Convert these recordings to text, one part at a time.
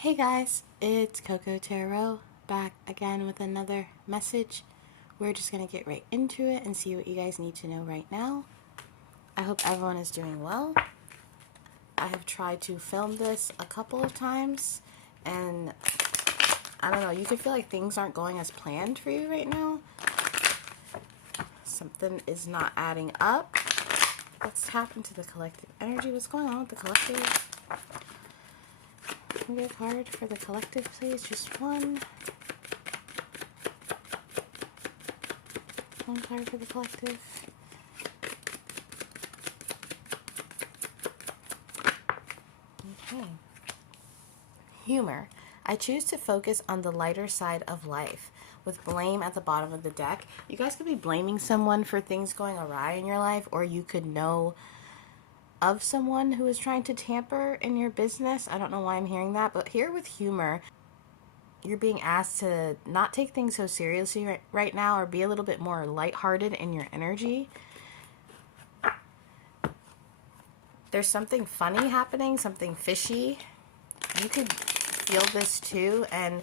Hey guys, it's Coco Tarot back again with another message. We're just going to get right into it and see what you guys need to know right now. I hope everyone is doing well. I have tried to film this a couple of times and I don't know, you could feel like things aren't going as planned for you right now. Something is not adding up. Let's tap into the collective energy. What's going on with the collective? Can we get a card for the collective, please? Just one. One card for the collective. Okay. Humor. I choose to focus on the lighter side of life. With blame at the bottom of the deck. You guys could be blaming someone for things going awry in your life, or you could know of someone who is trying to tamper in your business. I don't know why I'm hearing that, but here with humor, you're being asked to not take things so seriously right now, or be a little bit more lighthearted in your energy. There's something funny happening, something fishy. You could feel this too, and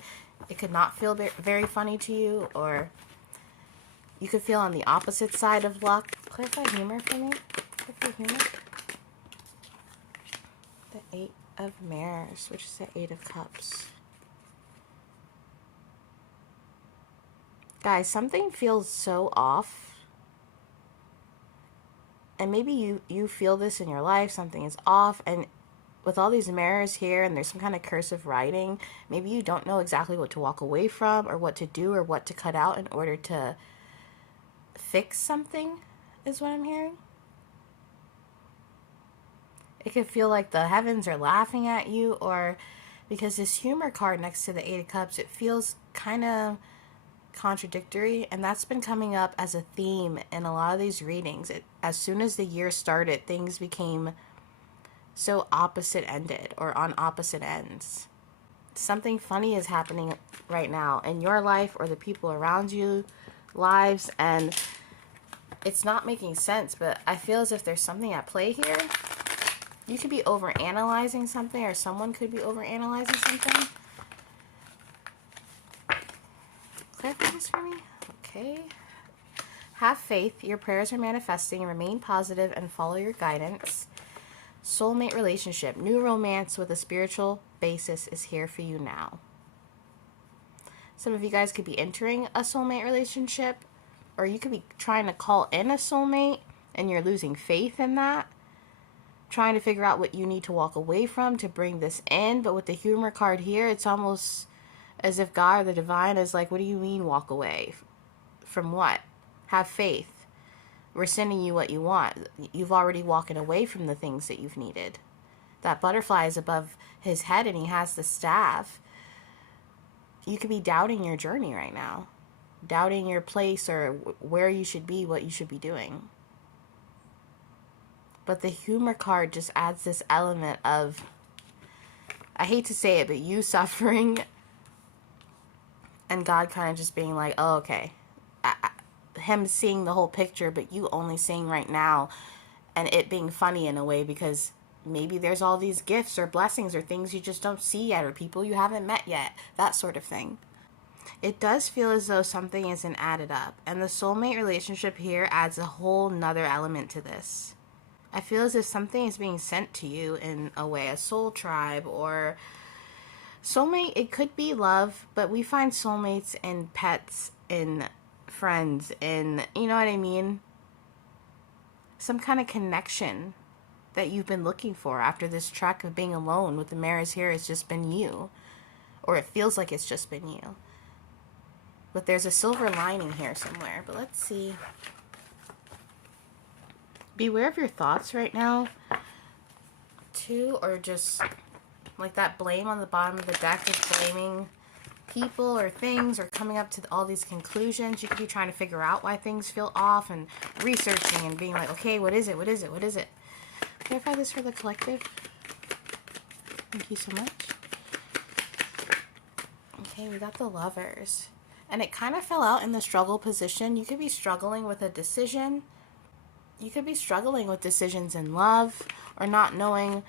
it could not feel very funny to you, or you could feel on the opposite side of luck. Clarify humor for me. Clarify humor. The Eight of Mirrors, which is the Eight of Cups. Guys, something feels so off. And maybe you feel this in your life, something is off, and with all these mirrors here and there's some kind of cursive writing, maybe you don't know exactly what to walk away from or what to do or what to cut out in order to fix something, is what I'm hearing. It could feel like the heavens are laughing at you, or because this humor card next to the Eight of Cups, it feels kind of contradictory, and that's been coming up as a theme in a lot of these readings. As soon as the year started, things became so opposite-ended or on opposite ends. Something funny is happening right now in your life or the people around you lives, and it's not making sense, but I feel as if there's something at play here. You could be overanalyzing something, or someone could be overanalyzing something. Clarify this for me. Okay. Have faith. Your prayers are manifesting. Remain positive and follow your guidance. Soulmate relationship. New romance with a spiritual basis is here for you now. Some of you guys could be entering a soulmate relationship, or you could be trying to call in a soulmate and you're losing faith in that. Trying to figure out what you need to walk away from to bring this in. But with the humor card here, it's almost as if God or the divine is like, what do you mean walk away? From what? Have faith. We're sending you what you want. You've already walking away from the things that you've needed. That butterfly is above his head and he has the staff. You could be doubting your journey right now. Doubting your place or where you should be, what you should be doing. But the humor card just adds this element of, I hate to say it, but you suffering and God kind of just being like, oh, okay. Him seeing the whole picture, but you only seeing right now, and it being funny in a way because maybe there's all these gifts or blessings or things you just don't see yet, or people you haven't met yet, that sort of thing. It does feel as though something isn't added up, and the soulmate relationship here adds a whole nother element to this. I feel as if something is being sent to you in a way, a soul tribe or soulmate. It could be love, but we find soulmates in pets, in friends, in, you know what I mean? Some kind of connection that you've been looking for after this track of being alone with the mirrors here. It's just been you, or it feels like it's just been you. But there's a silver lining here somewhere. But let's see. Beware of your thoughts right now too, or just like that blame on the bottom of the deck is blaming people or things, or coming up to all these conclusions. You could be trying to figure out why things feel off and researching and being like, okay, what is it? What is it? What is it? Clarify this for the collective. Thank you so much. Okay, we got the Lovers. And it kind of fell out in the struggle position. You could be struggling with a decision. You could be struggling with decisions in love, or not knowing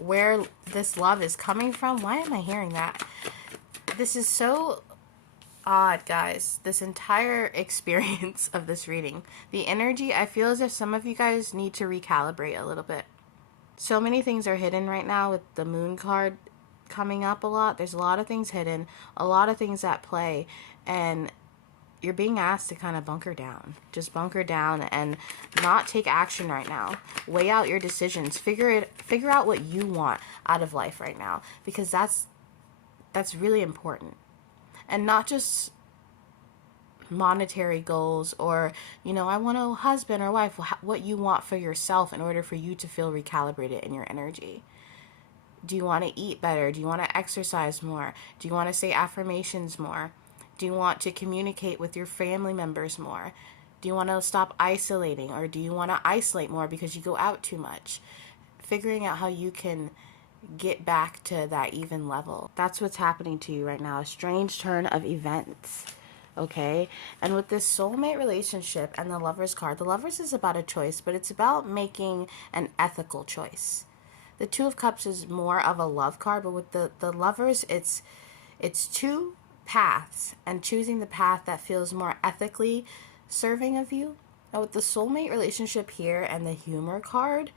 where this love is coming from. Why am I hearing that? This is so odd, guys. This entire experience of this reading. The energy, I feel as if some of you guys need to recalibrate a little bit. So many things are hidden right now with the moon card coming up a lot. There's a lot of things hidden, a lot of things at play, and you're being asked to kind of bunker down. Just bunker down and not take action right now. Weigh out your decisions. Figure out what you want out of life right now, because that's really important. And not just monetary goals or, you know, I want a husband or wife. What you want for yourself in order for you to feel recalibrated in your energy. Do you want to eat better? Do you want to exercise more? Do you want to say affirmations more? Do you want to communicate with your family members more? Do you want to stop isolating, or do you want to isolate more because you go out too much? Figuring out how you can get back to that even level. That's what's happening to you right now. A strange turn of events. Okay? And with this soulmate relationship and the Lovers card, the Lovers is about a choice, but it's about making an ethical choice. The Two of Cups is more of a love card, but with the Lovers, it's two paths, and choosing the path that feels more ethically serving of you. Now with the soulmate relationship here and the humor card,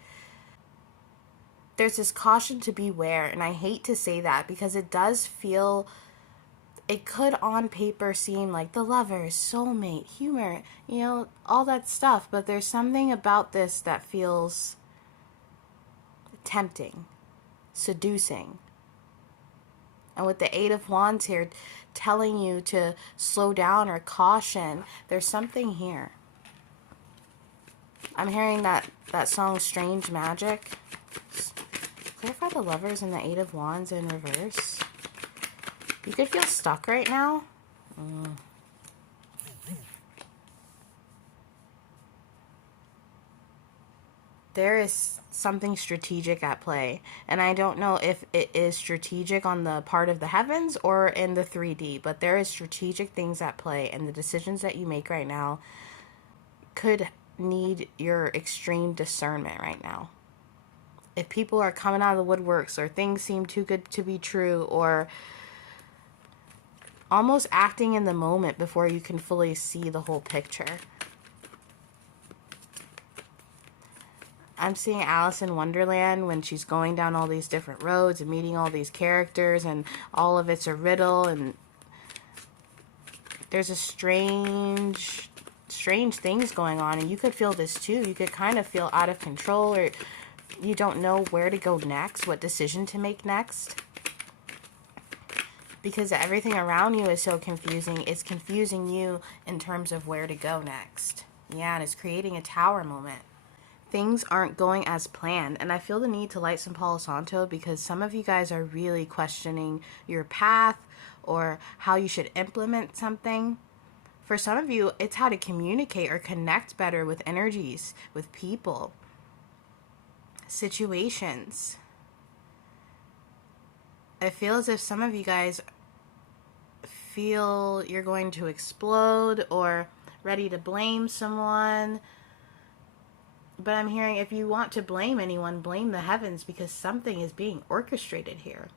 there's this caution to beware, and I hate to say that because it does feel, it could on paper seem like the Lovers, soulmate, humor, you know, all that stuff, but there's something about this that feels tempting, seducing. And with the Eight of Wands here telling you to slow down or caution, there's something here. I'm hearing that song Strange Magic. Clarify the Lovers and the Eight of Wands in reverse. You could feel stuck right now. There is something strategic at play, and I don't know if it is strategic on the part of the heavens or in the 3D, but there is strategic things at play, and the decisions that you make right now could need your extreme discernment right now. If people are coming out of the woodworks, or things seem too good to be true, or almost acting in the moment before you can fully see the whole picture. I'm seeing Alice in Wonderland when she's going down all these different roads and meeting all these characters, and all of it's a riddle, and there's a strange things going on, and you could feel this too. You could kind of feel out of control, or you don't know where to go next, what decision to make next. Because everything around you is so confusing. It's confusing you in terms of where to go next. Yeah, and it's creating a tower moment. Things aren't going as planned, and I feel the need to light some Palo Santo because some of you guys are really questioning your path or how you should implement something. For some of you, it's how to communicate or connect better with energies, with people, situations. I feel as if some of you guys feel you're going to explode or ready to blame someone. But I'm hearing if you want to blame anyone, blame the heavens, because something is being orchestrated here.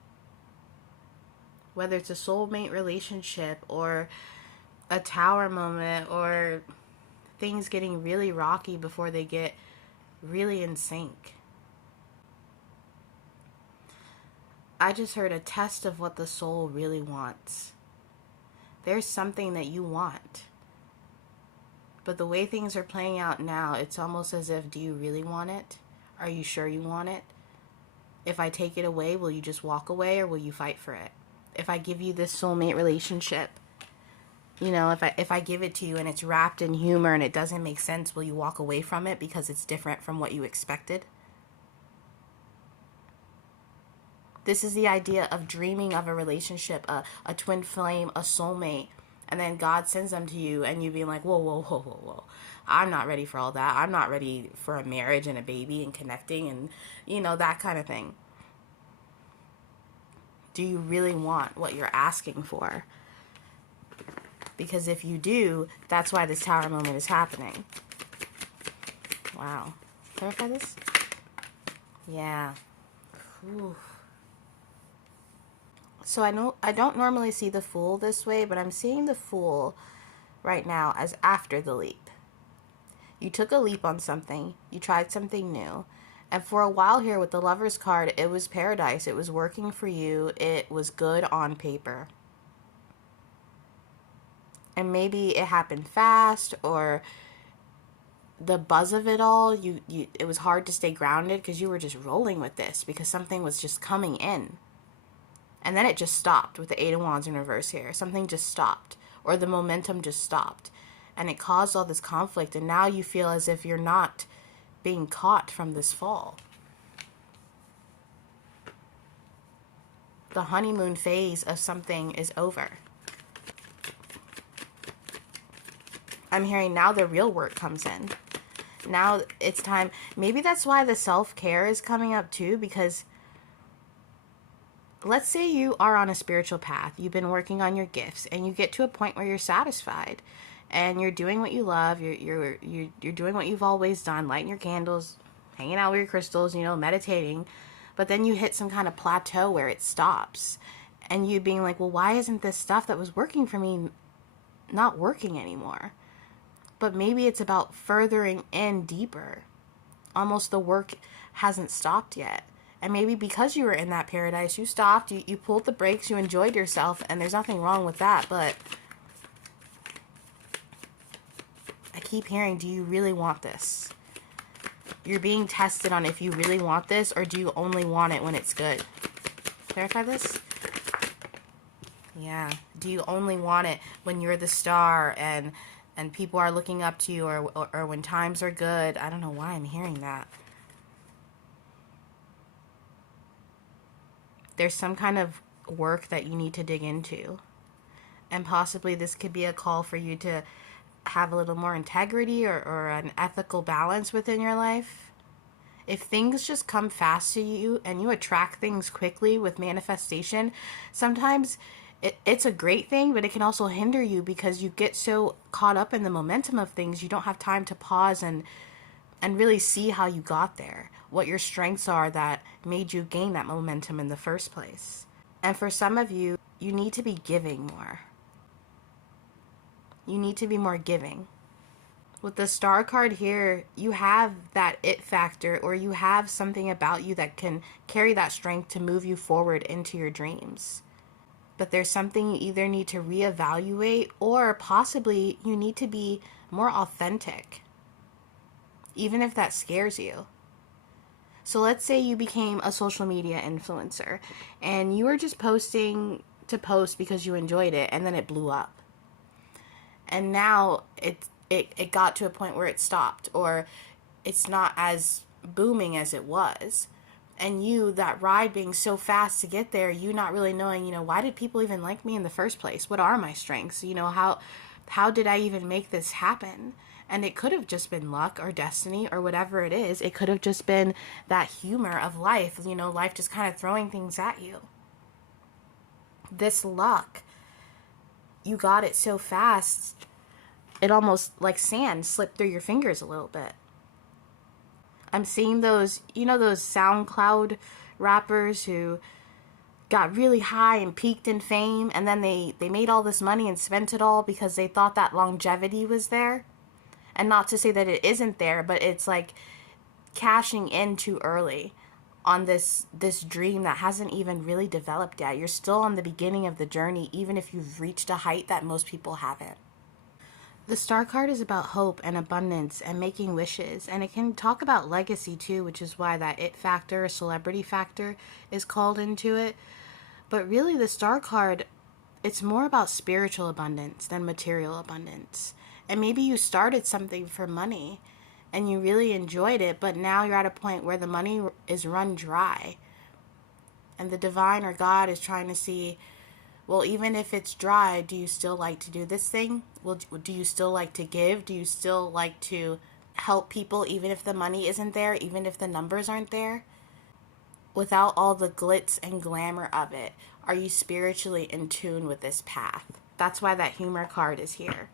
Whether it's a soulmate relationship or a tower moment or things getting really rocky before they get really in sync. I just heard a test of what the soul really wants. There's something that you want. But the way things are playing out now, it's almost as if, do you really want it? Are you sure you want it? If I take it away, will you just walk away, or will you fight for it? If I give you this soulmate relationship, you know, if I give it to you and it's wrapped in humor and it doesn't make sense, will you walk away from it because it's different from what you expected? This is the idea of dreaming of a relationship, a twin flame, a soulmate. And then God sends them to you, and you being like, whoa, whoa, whoa, whoa, whoa. I'm not ready for all that. I'm not ready for a marriage and a baby and connecting and, you know, that kind of thing. Do you really want what you're asking for? Because if you do, that's why this tower moment is happening. Wow. Clarify this? Yeah. Whew. So I don't normally see the Fool this way, but I'm seeing the Fool right now as after the leap. You took a leap on something, you tried something new, and for a while here with the Lover's card, it was paradise. It was working for you. It was good on paper. And maybe it happened fast, or the buzz of it all, it was hard to stay grounded because you were just rolling with this because something was just coming in. And then it just stopped with the Eight of Wands in reverse here. Something just stopped, or the momentum just stopped. And it caused all this conflict, and now you feel as if you're not being caught from this fall. The honeymoon phase of something is over. I'm hearing now the real work comes in. Now it's time. Maybe that's why the self-care is coming up too, because let's say you are on a spiritual path. You've been working on your gifts, and you get to a point where you're satisfied, and you're doing what you love. You're doing what you've always done, lighting your candles, hanging out with your crystals, meditating. But then you hit some kind of plateau where it stops, and you being like, well, why isn't this stuff that was working for me not working anymore? But maybe it's about furthering in deeper. Almost the work hasn't stopped yet. And maybe because you were in that paradise, you stopped, you pulled the brakes, you enjoyed yourself, and there's nothing wrong with that. But I keep hearing, do you really want this? You're being tested on if you really want this, or do you only want it when it's good? Clarify this? Yeah. Do you only want it when you're the star and people are looking up to you, or when times are good? I don't know why I'm hearing that. There's some kind of work that you need to dig into. And possibly this could be a call for you to have a little more integrity or an ethical balance within your life. If things just come fast to you and you attract things quickly with manifestation, sometimes it's a great thing, but it can also hinder you because you get so caught up in the momentum of things, you don't have time to pause and really see how you got there, what your strengths are that made you gain that momentum in the first place. And for some of you, you need to be giving more. You need to be more giving. With the Star card here, you have that it factor, or you have something about you that can carry that strength to move you forward into your dreams. But there's something you either need to reevaluate, or possibly you need to be more authentic, even if that scares you. So let's say you became a social media influencer and you were just posting to post because you enjoyed it, and then it blew up. And now it got to a point where it stopped, or it's not as booming as it was. And you, that ride being so fast to get there, you not really knowing, why did people even like me in the first place? What are my strengths? How did I even make this happen? And it could have just been luck or destiny or whatever it is. It could have just been that humor of life, life just kind of throwing things at you. This luck, you got it so fast, it almost like sand slipped through your fingers a little bit. I'm seeing those SoundCloud rappers who got really high and peaked in fame, and then they made all this money and spent it all because they thought that longevity was there. And not to say that it isn't there, but it's like cashing in too early on this dream that hasn't even really developed yet. You're still on the beginning of the journey, even if you've reached a height that most people haven't. The Star card is about hope and abundance and making wishes, and it can talk about legacy too, which is why that it factor, celebrity factor, is called into it. But really the Star card, it's more about spiritual abundance than material abundance. And maybe you started something for money and you really enjoyed it, but now you're at a point where the money is run dry. And the divine or God is trying to see, well, even if it's dry, do you still like to do this thing? Well, do you still like to give? Do you still like to help people even if the money isn't there, even if the numbers aren't there? Without all the glitz and glamour of it, are you spiritually in tune with this path? That's why that humor card is here.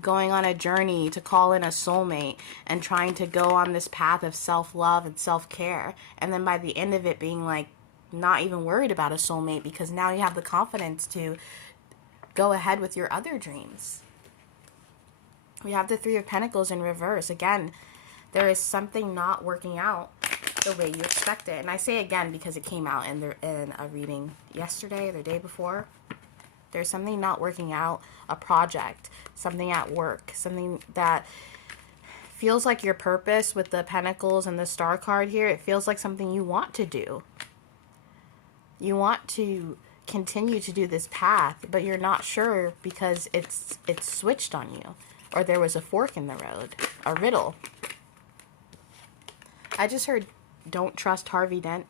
going on a journey to call in a soulmate and trying to go on this path of self-love and self-care. And then by the end of it being like, not even worried about a soulmate because now you have the confidence to go ahead with your other dreams. We have the Three of Pentacles in reverse. Again, there is something not working out the way you expect it. And I say again because it came out in a reading yesterday or the day before. There's something not working out, a project, something at work, something that feels like your purpose with the Pentacles and the Star card here. It feels like something you want to do. You want to continue to do this path, but you're not sure because it's switched on you, or there was a fork in the road, a riddle. I just heard, don't trust Harvey Dent.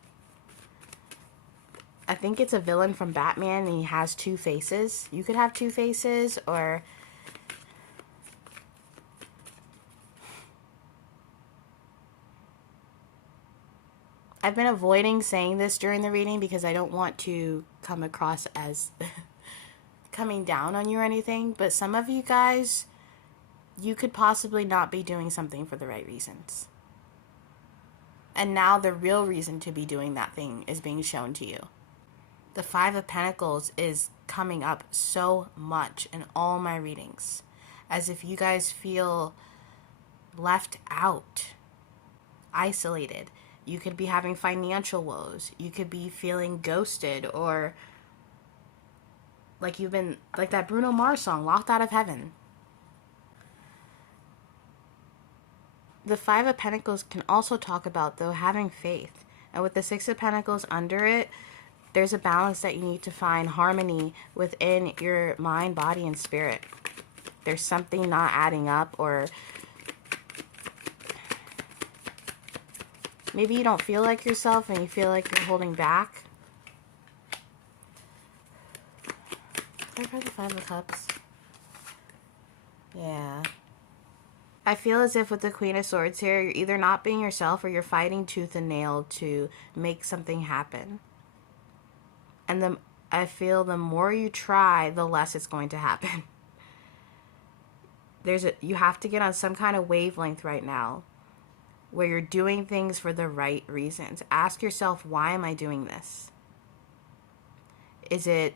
I think it's a villain from Batman, and he has two faces. You could have two faces, or I've been avoiding saying this during the reading because I don't want to come across as coming down on you or anything, but some of you guys, you could possibly not be doing something for the right reasons. And now the real reason to be doing that thing is being shown to you. The Five of Pentacles is coming up so much in all my readings, as if you guys feel left out, isolated. You could be having financial woes. You could be feeling ghosted, or like you've been, like that Bruno Mars song, Locked Out of Heaven. The Five of Pentacles can also talk about, though, having faith. And with the Six of Pentacles under it, there's a balance that you need to find, harmony within your mind, body, and spirit. There's something not adding up, or maybe you don't feel like yourself and you feel like you're holding back. Clarify the Five of Cups. Yeah. I feel as if with the Queen of Swords here, you're either not being yourself or you're fighting tooth and nail to make something happen. And I feel the more you try, the less it's going to happen. You have to get on some kind of wavelength right now where you're doing things for the right reasons. Ask yourself, why am I doing this? Is it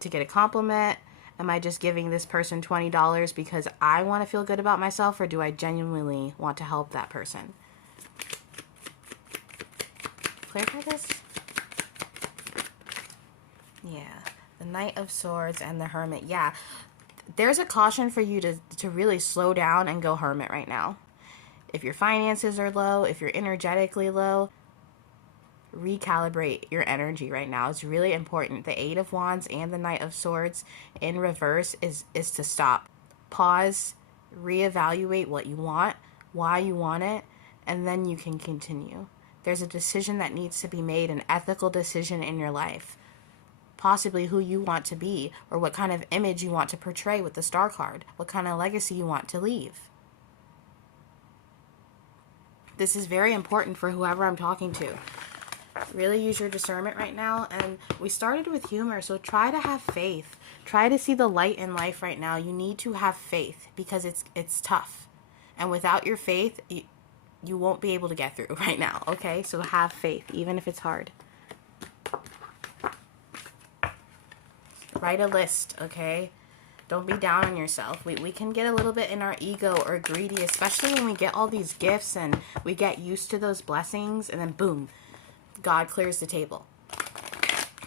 to get a compliment? Am I just giving this person $20 because I want to feel good about myself, or do I genuinely want to help that person? Clarify this? Yeah. The Knight of Swords and the Hermit. Yeah. There's a caution for you to really slow down and go hermit right now. If your finances are low, if you're energetically low, recalibrate your energy right now. It's really important. The Eight of Wands and the Knight of Swords in reverse is to stop. Pause, reevaluate what you want, why you want it, and then you can continue. There's a decision that needs to be made, an ethical decision in your life. Possibly who you want to be, or what kind of image you want to portray with the Star card, what kind of legacy you want to leave. This is very important for whoever I'm talking to. Really use your discernment right now. And we started with humor, so try to have faith. Try to see the light in life right now. You need to have faith because it's tough. And without your faith, you won't be able to get through right now, okay? So have faith, even if it's hard. Write a list, okay? Don't be down on yourself. We can get a little bit in our ego or greedy, especially when we get all these gifts and we get used to those blessings, and then boom, God clears the table.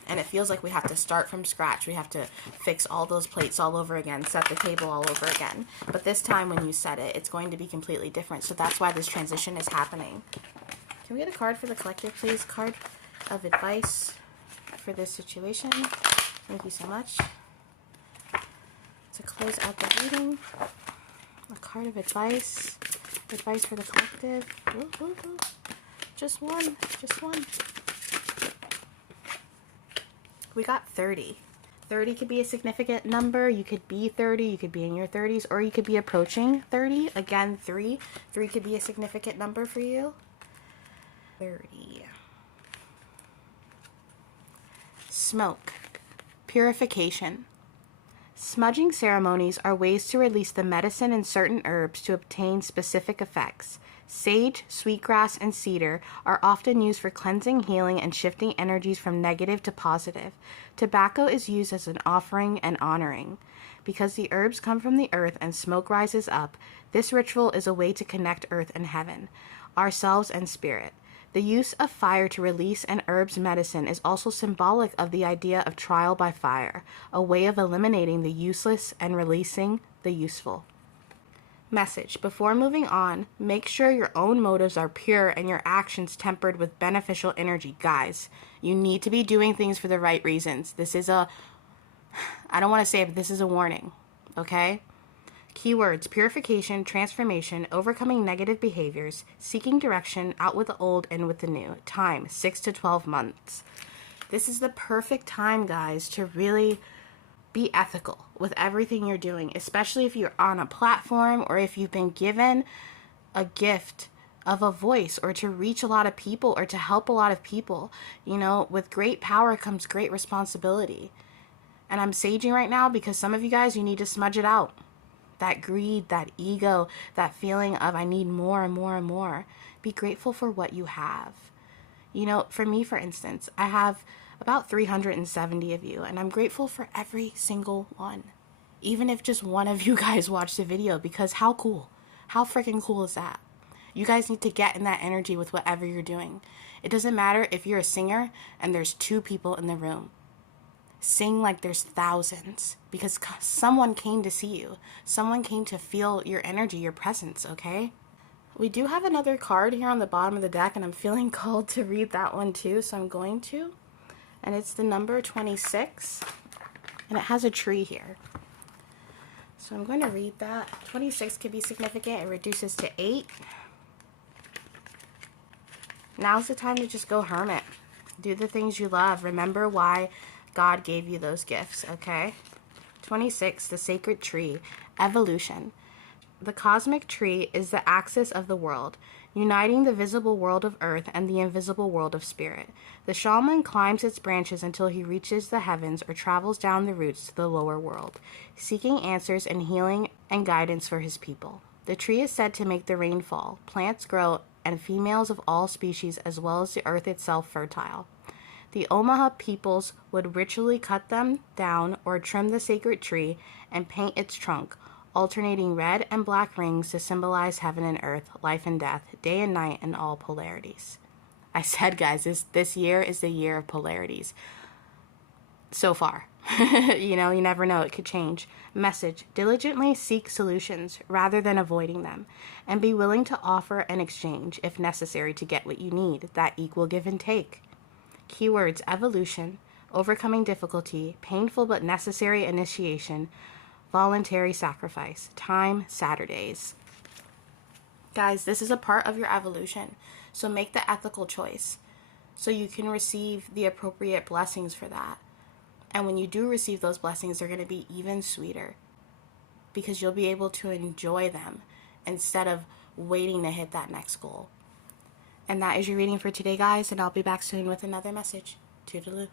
And it feels like we have to start from scratch. We have to fix all those plates all over again, set the table all over again. But this time when you set it, it's going to be completely different. So that's why this transition is happening. Can we get a card for the collective, please? Card of advice for this situation. Thank you so much. To close out the reading, a card of advice. Advice for the collective. Ooh, ooh, ooh. Just one. Just one. We got 30. 30 could be a significant number. You could be 30. You could be in your 30s. Or you could be approaching 30. Again, 3. 3 could be a significant number for you. 30. Smoke. Purification. Smudging ceremonies are ways to release the medicine in certain herbs to obtain specific effects. Sage, sweetgrass, and cedar are often used for cleansing, healing, and shifting energies from negative to positive. Tobacco is used as an offering and honoring. Because the herbs come from the earth and smoke rises up, this ritual is a way to connect earth and heaven, ourselves and spirit. The use of fire to release an herb's medicine is also symbolic of the idea of trial by fire, a way of eliminating the useless and releasing the useful. Message: before moving on, make sure your own motives are pure and your actions tempered with beneficial energy. Guys, you need to be doing things for the right reasons. I don't want to say it, but this is a warning, okay? Keywords: purification, transformation, overcoming negative behaviors, seeking direction, out with the old, in with the new. Time: 6 to 12 months. This is the perfect time, guys, to really be ethical with everything you're doing, especially if you're on a platform or if you've been given a gift of a voice or to reach a lot of people or to help a lot of people. You know, with great power comes great responsibility. And I'm saging right now because some of you guys, you need to smudge it out. That greed, that ego, that feeling of I need more and more and more. Be grateful for what you have. You know, for me, for instance, I have about 370 of you, and I'm grateful for every single one. Even if just one of you guys watch the video, because how cool? How freaking cool is that? You guys need to get in that energy with whatever you're doing. It doesn't matter if you're a singer and there's 2 people in the room. Sing like there's thousands, because someone came to see you. Someone came to feel your energy, your presence, okay? We do have another card here on the bottom of the deck, and I'm feeling called to read that one too, so I'm going to. And it's the number 26, and it has a tree here. So I'm going to read that. 26 could be significant. It reduces to 8. Now's the time to just go hermit. Do the things you love. Remember why God gave you those gifts, okay? 26, the sacred tree, evolution. The cosmic tree is the axis of the world, uniting the visible world of earth and the invisible world of spirit. The shaman climbs its branches until he reaches the heavens or travels down the roots to the lower world, seeking answers and healing and guidance for his people. The tree is said to make the rain fall, plants grow, and females of all species as well as the earth itself fertile. The Omaha peoples would ritually cut them down or trim the sacred tree and paint its trunk, alternating red and black rings to symbolize heaven and earth, life and death, day and night, and all polarities. I said, guys, this year is the year of polarities. So far. You know, you never know. It could change. Message: diligently seek solutions rather than avoiding them, and be willing to offer an exchange if necessary to get what you need, that equal give and take. Keywords: evolution, overcoming difficulty, painful but necessary initiation, voluntary sacrifice. Time: Saturdays. Guys, this is a part of your evolution, so make the ethical choice so you can receive the appropriate blessings for that. And when you do receive those blessings, they're going to be even sweeter because you'll be able to enjoy them instead of waiting to hit that next goal. And that is your reading for today, guys, and I'll be back soon with another message. Toodaloo.